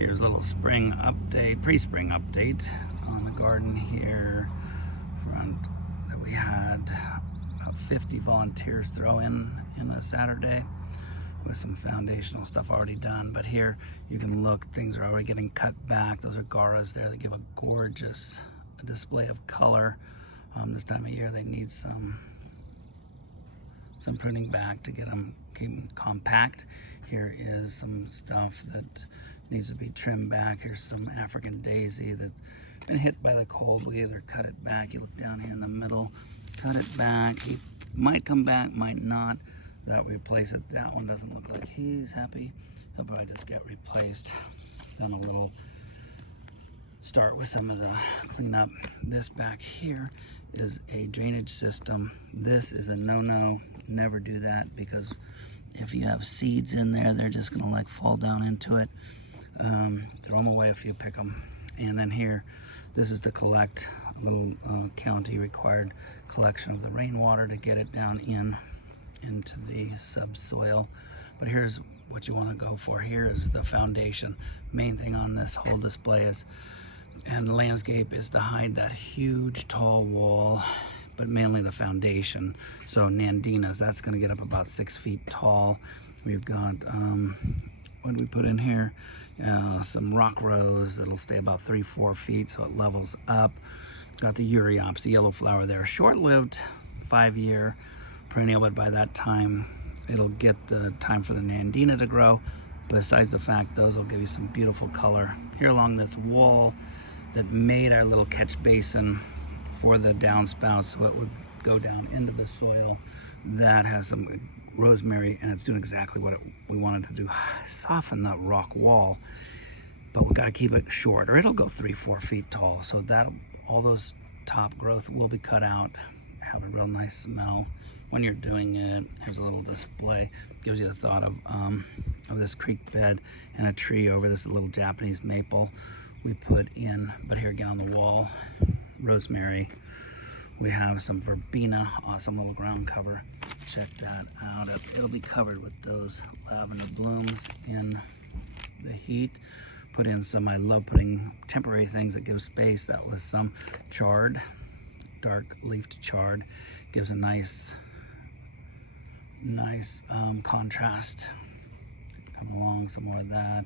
Here's a little spring update, pre-spring update on the garden here. Front that we had about 50 volunteers throw in a Saturday with some foundational stuff already done. But here you can look, things are already getting cut back. Those are Gaura's there that give a gorgeous display of color. This time of year they need some pruning back to get them keep them compact. Here is some stuff that needs to be trimmed back. Here's some African daisy that's been hit by the cold. We either cut it back, you look down here in the middle, cut it back. He might come back, might not. That we replace it. That one doesn't look like he's happy. He'll probably just get replaced. Done a little start with some of the cleanup. This back here is a drainage system. This is a no-no. Never do that, because if you have seeds in there, they're just gonna like fall down into it. Throw them away if you pick them. And then here, this is to collect a little county required collection of the rainwater to get it down into the subsoil. But here's what you want to go for. Here is the foundation. Main thing on this whole display is, and landscape, is to hide that huge tall wall, but mainly the foundation. So Nandinas, that's going to get up about 6 feet tall. We've got what do we put in here? Some rock rose that'll stay about 3-4 feet, so it levels up. Got the Euryops, the yellow flower there, short-lived, 5-year perennial, but by that time it'll get the time for the Nandina to grow. Besides the fact, those will give you some beautiful color. Here along this wall that made our little catch basin for the downspouts, so it would go down into the soil, that has some rosemary, and it's doing exactly what we wanted to do, soften that rock wall. But we got to keep it short, or it'll go 3-4 feet tall. So that all those top growth will be cut out. Have a real nice smell when you're doing it. Here's a little display, gives you the thought of this creek bed and a tree over this little Japanese maple we put in. But here again on the wall, rosemary. We have some verbena, awesome little ground cover. Check that out. It'll be covered with those lavender blooms in the heat. Put in some, I love putting temporary things that give space. That was some chard, dark leafed chard. Gives a nice contrast. Come along, some more of that.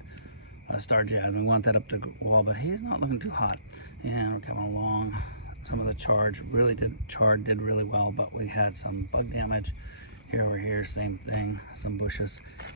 Star jasmine, we want that up the wall, but he's not looking too hot. And we're coming along. Some of the chard did really well, but we had some bug damage. Here over here, same thing, some bushes.